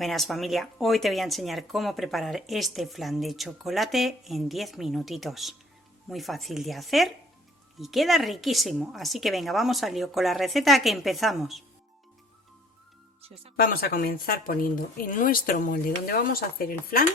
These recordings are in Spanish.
Buenas familia, hoy te voy a enseñar cómo preparar este flan de chocolate en 10 minutitos. Muy fácil de hacer y queda riquísimo, así que venga, vamos al lío con la receta que empezamos. Vamos a comenzar poniendo en nuestro molde donde vamos a hacer el flan,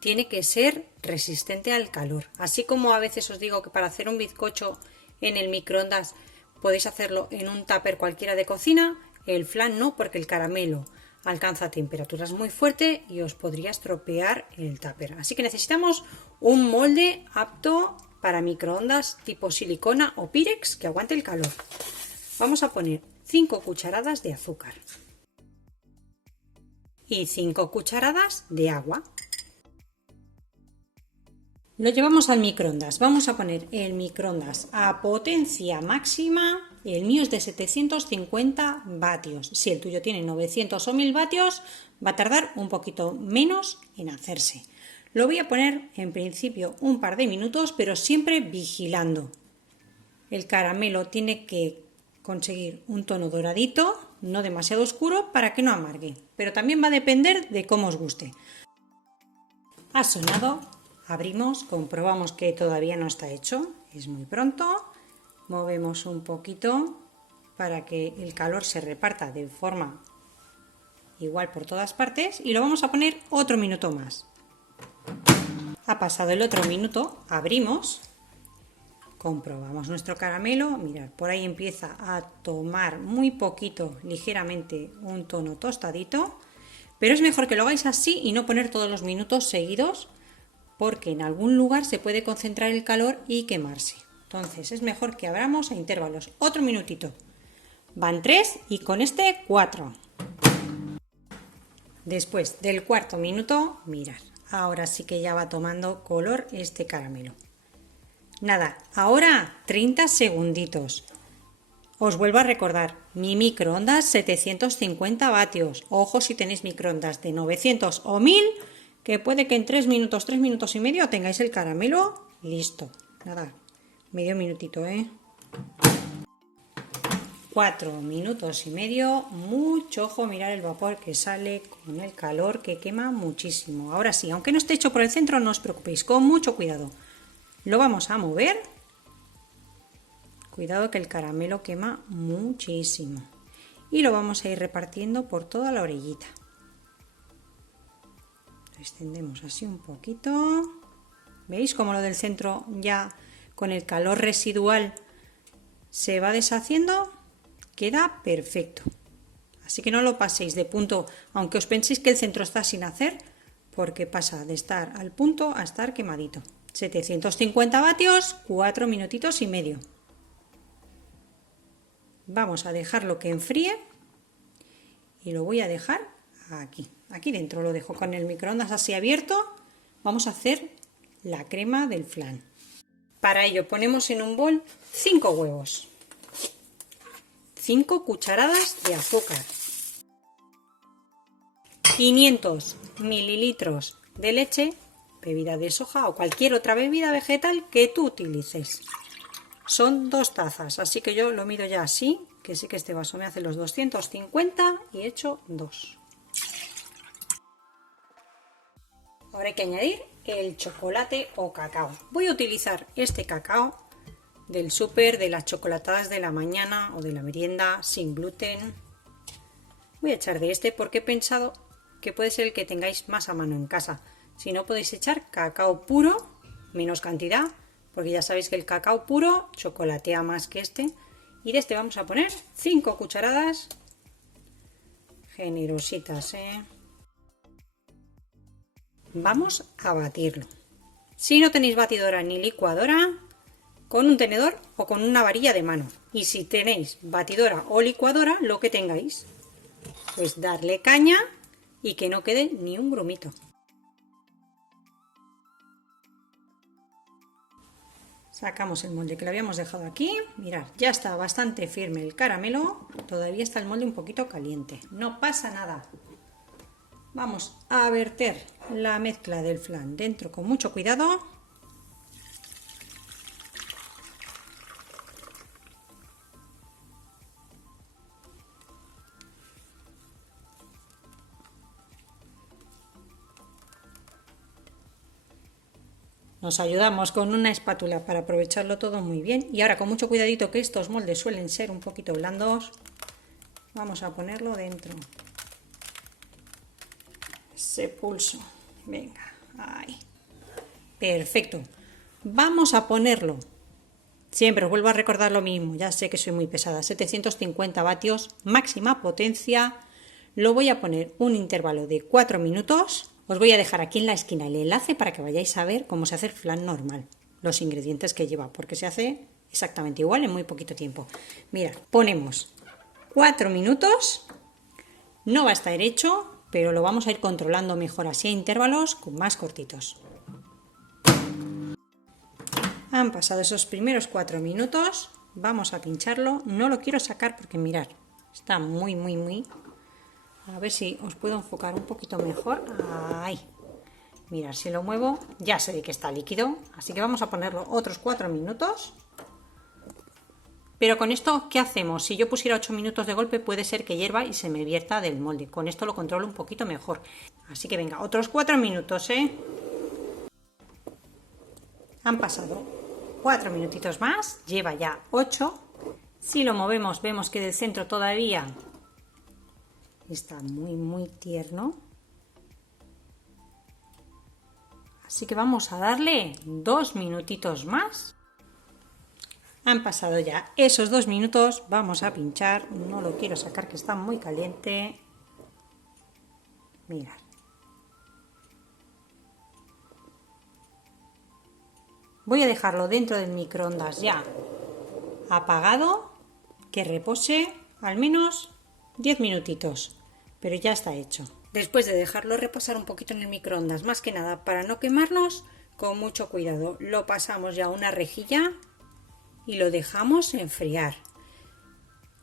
tiene que ser resistente al calor. Así como a veces os digo que para hacer un bizcocho en el microondas podéis hacerlo en un tupper cualquiera de cocina, el flan no, porque el caramelo alcanza temperaturas muy fuertes y os podría estropear el tupper. Así que necesitamos un molde apto para microondas tipo silicona o pirex que aguante el calor. Vamos a poner 5 cucharadas de azúcar y 5 cucharadas de agua. Lo llevamos al microondas. Vamos a poner el microondas a potencia máxima. El mío es de 750 vatios. Si el tuyo tiene 900 o 1000 vatios, va a tardar un poquito menos en hacerse. Lo voy a poner en principio un par de minutos, pero siempre vigilando. El caramelo tiene que conseguir un tono doradito, no demasiado oscuro, para que no amargue. Pero también va a depender de cómo os guste. Ha sonado. Abrimos, comprobamos que todavía no está hecho, es muy pronto. Movemos un poquito para que el calor se reparta de forma igual por todas partes y lo vamos a poner otro minuto más. Ha pasado el otro minuto, abrimos, comprobamos nuestro caramelo. Mirad, por ahí empieza a tomar muy poquito, ligeramente un tono tostadito, pero es mejor que lo hagáis así y no poner todos los minutos seguidos, porque en algún lugar se puede concentrar el calor y quemarse. Entonces es mejor que abramos a intervalos. Otro minutito. Van 3 y con este 4. Después del cuarto minuto, mirad, ahora sí que ya va tomando color este caramelo. Nada, ahora 30 segunditos. Os vuelvo a recordar, mi microondas 750 vatios. Ojo si tenéis microondas de 900 o 1000, que puede que en 3 minutos y medio tengáis el caramelo listo. Nada, medio minutito, 4 minutos y medio. Mucho ojo, mirar el vapor que sale con el calor, que quema muchísimo. Ahora sí, aunque no esté hecho por el centro, no os preocupéis, con mucho cuidado. Lo vamos a mover. Cuidado que el caramelo quema muchísimo. Y lo vamos a ir repartiendo por toda la orillita. Extendemos así un poquito. ¿Veis cómo lo del centro ya con el calor residual se va deshaciendo? Queda perfecto. Así que no lo paséis de punto, aunque os penséis que el centro está sin hacer, porque pasa de estar al punto a estar quemadito. 750 vatios, 4 minutitos y medio. Vamos a dejarlo que enfríe y lo voy a dejar aquí dentro. Lo dejo con el microondas así abierto. Vamos a hacer la crema del flan. Para ello ponemos en un bol 5 huevos, 5 cucharadas de azúcar, 500 mililitros de leche, bebida de soja o cualquier otra bebida vegetal que tú utilices. Son 2 tazas, así que yo lo mido ya así, que sí que este vaso me hace los 250 y he hecho 2. Ahora hay que añadir el chocolate o cacao. Voy a utilizar este cacao del súper, de las chocolatadas de la mañana o de la merienda, sin gluten. Voy a echar de este porque he pensado que puede ser el que tengáis más a mano en casa. Si no, podéis echar cacao puro, menos cantidad, porque ya sabéis que el cacao puro chocolatea más que este. Y de este vamos a poner 5 cucharadas, generositas, Vamos a batirlo. Si no tenéis batidora ni licuadora, con un tenedor o con una varilla de mano. Y si tenéis batidora o licuadora, lo que tengáis, pues darle caña y que no quede ni un grumito. Sacamos el molde que lo habíamos dejado aquí. Mirad, ya está bastante firme el caramelo. Todavía está el molde un poquito caliente. No pasa nada. Vamos a verter la mezcla del flan dentro con mucho cuidado. Nos ayudamos con una espátula para aprovecharlo todo muy bien. Y ahora con mucho cuidadito, que estos moldes suelen ser un poquito blandos, vamos a ponerlo dentro. Ese pulso. Venga, ahí. Perfecto. Vamos a ponerlo. Siempre os vuelvo a recordar lo mismo, ya sé que soy muy pesada. 750 vatios, máxima potencia. Lo voy a poner un intervalo de 4 minutos. Os voy a dejar aquí en la esquina el enlace para que vayáis a ver cómo se hace el flan normal, los ingredientes que lleva, porque se hace exactamente igual en muy poquito tiempo. Mira, ponemos 4 minutos, no va a estar hecho, pero lo vamos a ir controlando mejor así a intervalos más cortitos. Han pasado esos primeros 4 minutos, vamos a pincharlo, no lo quiero sacar porque mirad, está muy... A ver si os puedo enfocar un poquito mejor. Ahí. Mirad, si lo muevo, ya sé de que está líquido. Así que vamos a ponerlo otros 4 minutos. Pero con esto, ¿qué hacemos? Si yo pusiera 8 minutos de golpe, puede ser que hierva y se me vierta del molde. Con esto lo controlo un poquito mejor. Así que venga, otros 4 minutos, ¿eh? Han pasado 4 minutitos más. Lleva ya 8. Si lo movemos, vemos que del centro todavía está muy tierno, así que vamos a darle 2 minutitos más. Han pasado ya esos 2 minutos, vamos a pinchar, no lo quiero sacar que está muy caliente. Mirad, voy a dejarlo dentro del microondas ya apagado, que repose al menos 10 minutitos, pero ya está hecho. Después de dejarlo reposar un poquito en el microondas, más que nada para no quemarnos, con mucho cuidado lo pasamos ya a una rejilla y lo dejamos enfriar.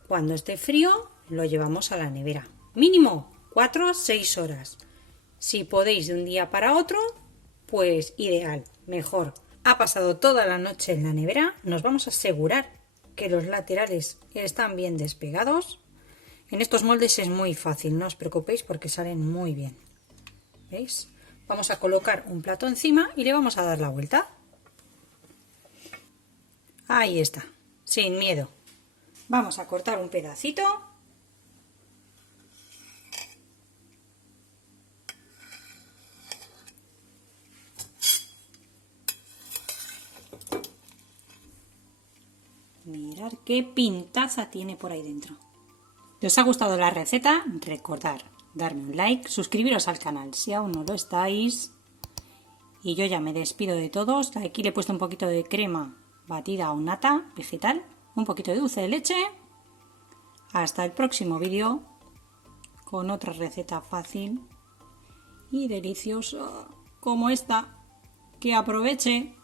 Cuando esté frío lo llevamos a la nevera, mínimo 4 a 6 horas. Si podéis de un día para otro, pues ideal, mejor. Ha pasado toda la noche en la nevera, nos vamos a asegurar que los laterales están bien despegados. En estos moldes es muy fácil, no os preocupéis porque salen muy bien. ¿Veis? Vamos a colocar un plato encima y le vamos a dar la vuelta. Ahí está, sin miedo. Vamos a cortar un pedacito. Mirad qué pintaza tiene por ahí dentro. Si os ha gustado la receta, recordad darme un like, suscribiros al canal si aún no lo estáis. Y yo ya me despido de todos. Aquí le he puesto un poquito de crema batida o nata vegetal, un poquito de dulce de leche. Hasta el próximo vídeo con otra receta fácil y deliciosa como esta. Que aproveche.